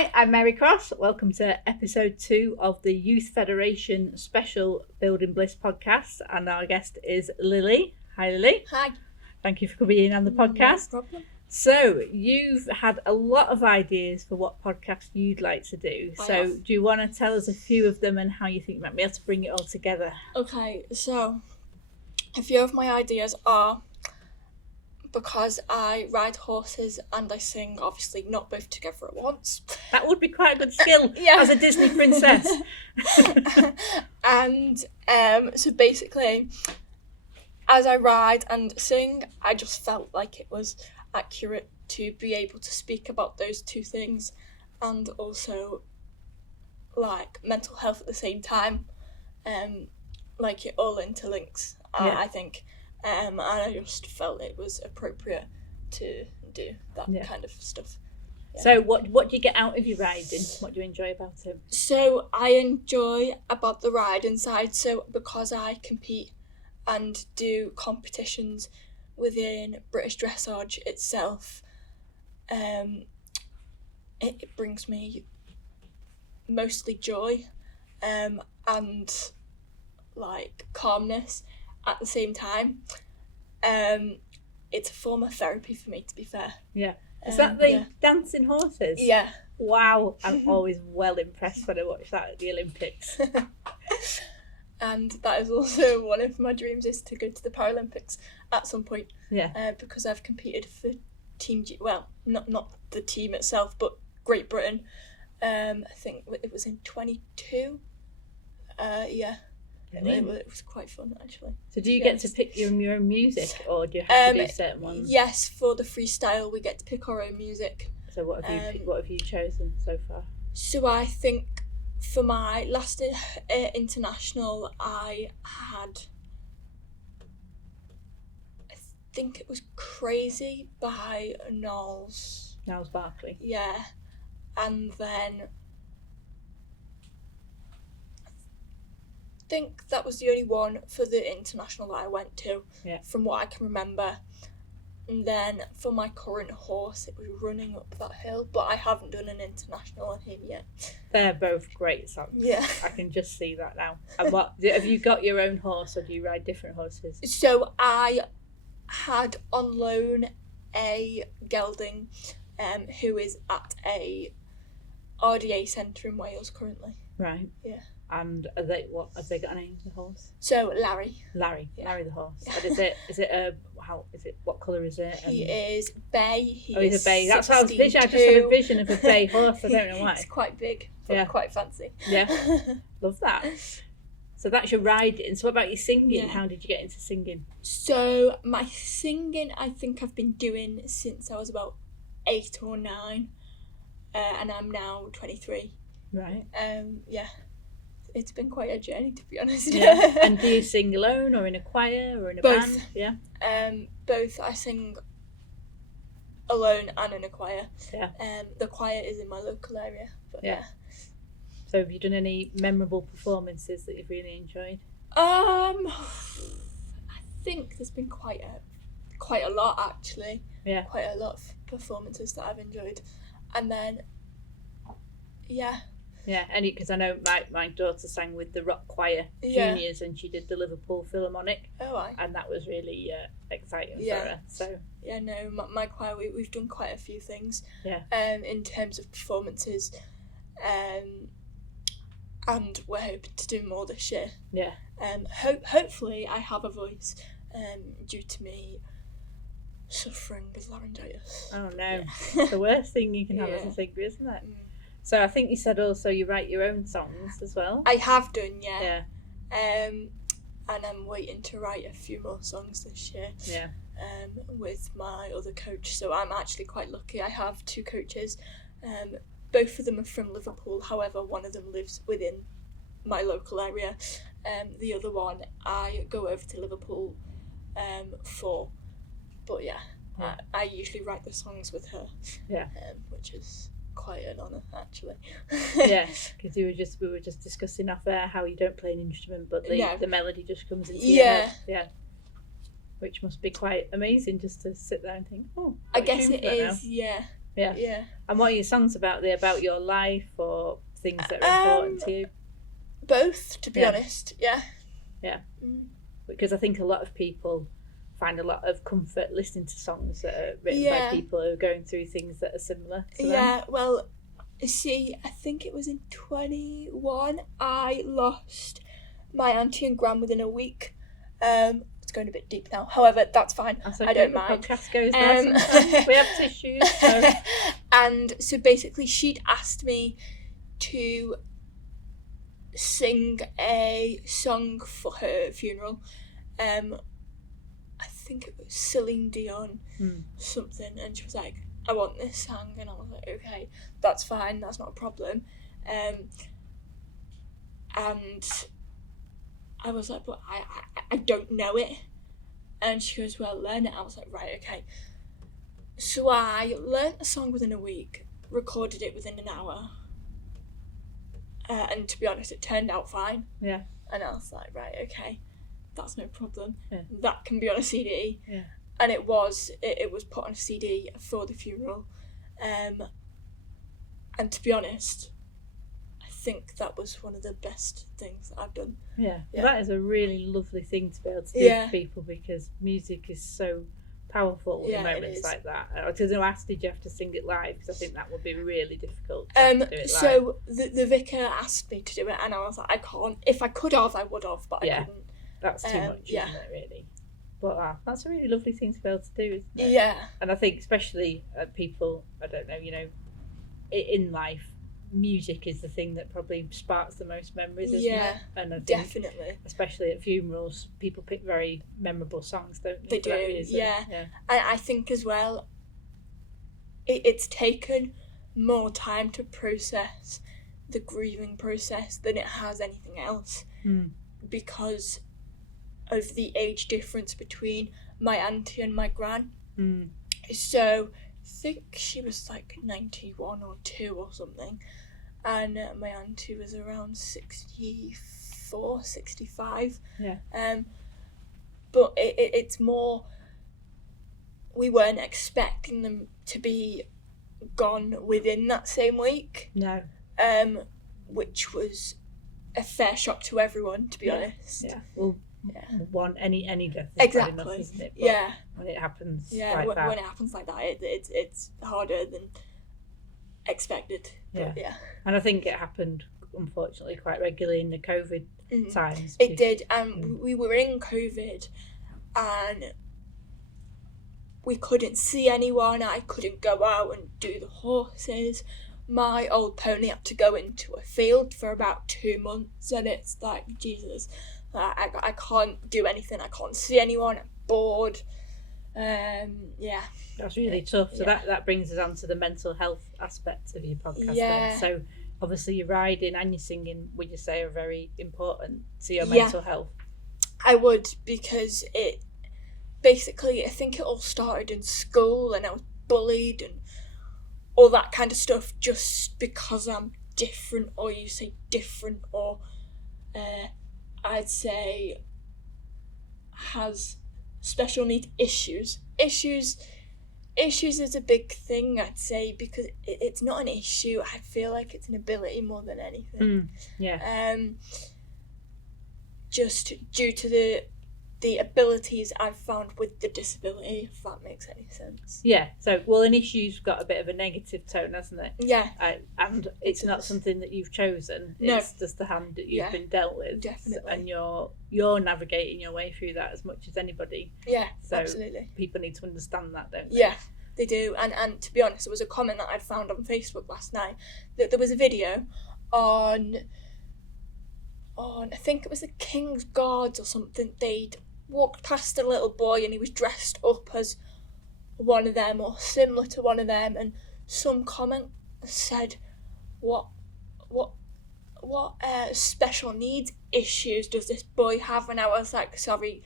Hi, I'm Mary Cross. Welcome to episode 2 of the Youth Federation special Building Bliss podcast. And our guest is Lily. Hi, Lily. Hi. Thank you for coming in on the podcast. No problem. So, you've had a lot of ideas for what podcast you'd like to do. Do you want to tell us a few of them and how you think you might be able to bring it all together? Okay, so a few of my ideas are, because I ride horses and I sing, obviously not both together at once. That would be quite a good skill as a Disney princess. And so basically, as I ride and sing, I just felt like it was accurate to be able to speak about those two things and also like mental health at the same time. Like it all interlinks, I think. And I just felt it was appropriate to do that kind of stuff. Yeah. So what do you get out of your riding? What do you enjoy about it? So I enjoy about the riding side, so because I compete and do competitions within British Dressage itself, it brings me mostly joy and like calmness at the same time. It's a form of therapy for me, to be fair. Yeah. Is that the dancing horses? Yeah. Wow, I'm always well impressed when I watch that at the Olympics. And that is also one of my dreams, is to go to the Paralympics at some point. Yeah. Because I've competed for Team G, well, not the team itself, but Great Britain. I think it was in 22. It was quite fun, actually. So do you get to pick your own music, or do you have to do certain ones? Yes, for the freestyle we get to pick our own music. So what have you chosen so far? So I think for my last international, I think it was Crazy by Niles Barkley. Yeah. And then I think that was the only one for the international that I went to, from what I can remember. And then for my current horse, it was Running Up That Hill, but I haven't done an international on him yet. They're both great songs. Yeah. I can just see that now. And what have you got your own horse, or do you ride different horses? So I had on loan a gelding who is at a RDA centre in Wales currently. Right. Yeah. And have they got a name, the horse? So Larry. Larry the horse. Yeah. And what colour is it? He is bay. He's a bay. That's what I was 16'2". visioning. I just had a vision of a bay horse. I don't know why. It's quite big, but quite fancy. Yeah. Love that. So that's your riding. So what about your singing? Yeah. How did you get into singing? So my singing, I think I've been doing since I was about 8 or 9, and I'm now 23. Right. It's been quite a journey, to be honest. Yeah. And do you sing alone, or in a choir, or in a Both. band? Yeah. Both. I sing alone and in a choir. Yeah. The choir is in my local area. But yeah. So have you done any memorable performances that you've really enjoyed? I think there's been quite a lot, actually. Yeah. Quite a lot of performances that I've enjoyed, and then Yeah, because I know my daughter sang with the Rock Choir Juniors, and she did the Liverpool Philharmonic. Oh, right. And that was really exciting for her. So my choir, we've done quite a few things. Yeah. In terms of performances, and we're hoping to do more this year. Yeah. Hopefully I have a voice, due to me suffering with laryngitis. Oh no, Yeah. It's the worst thing you can have as a singer, isn't it? So I think you said also you write your own songs as well. I have done, yeah. Yeah. And I'm waiting to write a few more songs this year. Yeah. With my other coach, so I'm actually quite lucky. I have 2 coaches. Both of them are from Liverpool. However, one of them lives within my local area. The other one I go over to Liverpool for. But I usually write the songs with her. Yeah. Which is quite an honour, actually. Yeah, because we were just discussing off air how you don't play an instrument, but the melody just comes into your head. Yeah. Which must be quite amazing, just to sit there and think, oh, I guess it is. Yeah. Yeah. Yeah. And what are your songs about? Are they about your life or things that are important to you? Both, to be honest. Yeah. Yeah. Because I think a lot of people find a lot of comfort listening to songs that are written by people who are going through things that are similar to them. Yeah, well, see, I think it was in 21 I lost my auntie and gran within a week. It's going a bit deep now. However, that's fine. That's okay, I don't the mind. podcast goes there sometimes. We have tissues. So. And so basically she'd asked me to sing a song for her funeral. I think it was Celine Dion something, and she was like, I want this song, and I was like, okay, that's fine, that's not a problem. And I was like, but I don't know it. And she goes, well, learn it. I was like, right, okay. So I learnt the song within a week, recorded it within an hour, and to be honest, it turned out fine. Yeah. And I was like, right, okay, that's no problem. Yeah. That can be on a CD. Yeah. And it was put on a CD for the funeral. And to be honest, I think that was one of the best things that I've done. Yeah. Well, that is a really lovely thing to be able to do for people, because music is so powerful in moments like that. I don't know, did you have to sing it live? Because I think that would be really difficult to do it live. So the vicar asked me to do it, and I was like, I can't. If I could have, I would have, but I couldn't. That's too much, isn't it, really? But that's a really lovely thing to be able to do, isn't it? Yeah. And I think especially people, I don't know, in life, music is the thing that probably sparks the most memories, isn't it? And I think definitely. Especially at funerals, people pick very memorable songs, don't they? They do, yeah. I think as well, it's taken more time to process the grieving process than it has anything else. Because of the age difference between my auntie and my gran. So I think she was like 91 or 2 or something, and my auntie was around 64, 65. But it's more, we weren't expecting them to be gone within that same week. No. Which was a fair shock to everyone, to be honest. Yeah. Well, any death is bad enough, isn't it? But when it happens like that. When it happens like that, it's harder than expected. But, And I think it happened, unfortunately, quite regularly in the COVID times. It did, and we were in COVID, and we couldn't see anyone. I couldn't go out and do the horses. My old pony had to go into a field for about 2 months, and it's like, Jesus, I can't do anything. I can't see anyone. I'm bored. That's really tough. So that brings us on to the mental health aspect of your podcast. Then. So obviously your riding and your singing, would you say, are very important to your mental health? I would, because it basically, I think it all started in school, and I was bullied and all that kind of stuff just because I'm different, or you say different, or I'd say has special needs issues. Issues is a big thing, I'd say, because it's not an issue. I feel like it's an ability more than anything. Just due to the abilities I've found with the disability, if that makes any sense. Yeah, so, well, an issue's got a bit of a negative tone, hasn't it? Yeah. And it's not something that you've chosen. No. It's just the hand that you've been dealt with. Definitely. And you're navigating your way through that as much as anybody. Yeah, so absolutely. People need to understand that, don't they? Yeah, they do. And to be honest, there was a comment that I'd found on Facebook last night that there was a video on I think it was the King's Guards or something. They'd walked past a little boy and he was dressed up as one of them or similar to one of them, and some comment said, what special needs issues does this boy have? And I was like, sorry,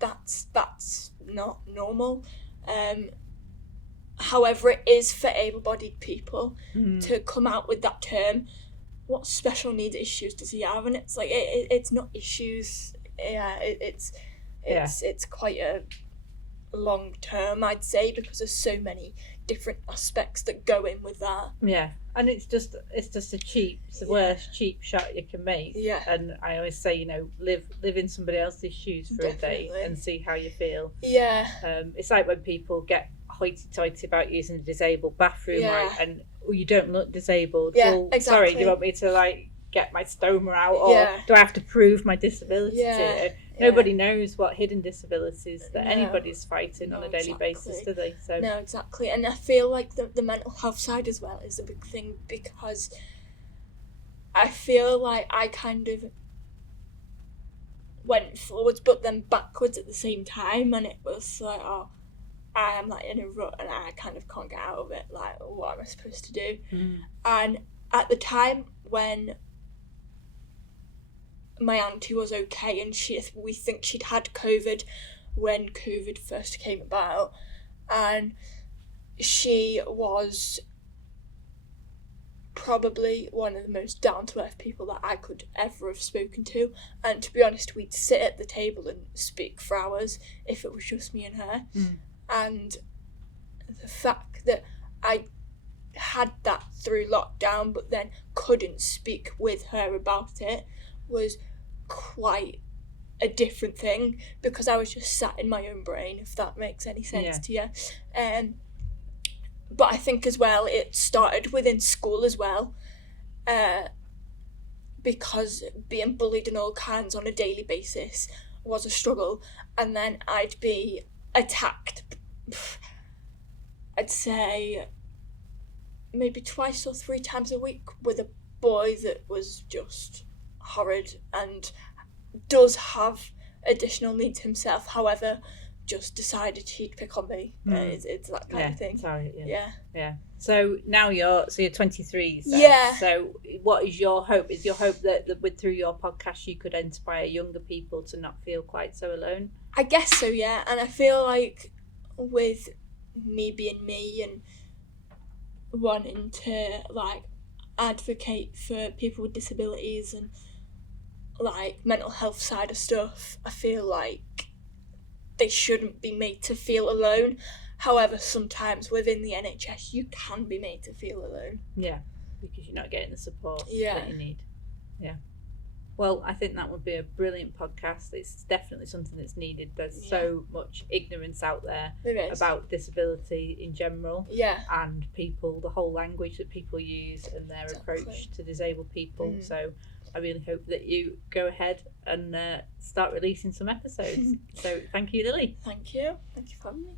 that's not normal. However, it is for able-bodied people to come out with that term. What special needs issues does he have? And it's like, it's not issues. Yeah, it's quite a long term, I'd say, because there's so many different aspects that go in with that. Yeah, and it's just the worst cheap shot you can make. Yeah. And I always say, you know, live in somebody else's shoes for Definitely. a day and see how you feel. Yeah. It's like when people get hoity-toity about using a disabled bathroom, right? And you don't look disabled. Yeah, well, exactly. Sorry, do you want me to like get my stoma out, or do I have to prove my disability to you? Nobody knows what hidden disabilities that anybody's fighting on a daily basis, do they? So no, exactly. And I feel like the mental health side as well is a big thing, because I feel like I kind of went forwards but then backwards at the same time, and it was like, oh, I am like in a rut and I kind of can't get out of it, like what am I supposed to do? And at the time when my auntie was okay, and we think she'd had COVID when COVID first came about, and she was probably one of the most down-to-earth people that I could ever have spoken to, and to be honest, we'd sit at the table and speak for hours if it was just me and her. And the fact that I had that through lockdown but then couldn't speak with her about it was quite a different thing, because I was just sat in my own brain, if that makes any sense to you. But I think as well it started within school as well, because being bullied and all kinds on a daily basis was a struggle, and then I'd be attacked, I'd say maybe 2 or 3 times a week, with a boy that was just horrid and does have additional needs himself, however just decided he'd pick on me. It's that kind of thing. Sorry, yeah. So now you're 23. So what is your hope? Is your hope that through your podcast you could inspire younger people to not feel quite so alone? I guess so, yeah. And I feel like with me being me and wanting to like advocate for people with disabilities and like mental health side of stuff, I feel like they shouldn't be made to feel alone. However, sometimes within the NHS you can be made to feel alone. Yeah, because you're not getting the support that you need. Yeah. Well, I think that would be a brilliant podcast. It's definitely something that's needed. There's so much ignorance out there about disability in general. Yeah. And people, the whole language that people use and their approach to disabled people. So I really hope that you go ahead and start releasing some episodes. So thank you, Lily. Thank you. Thank you for having me.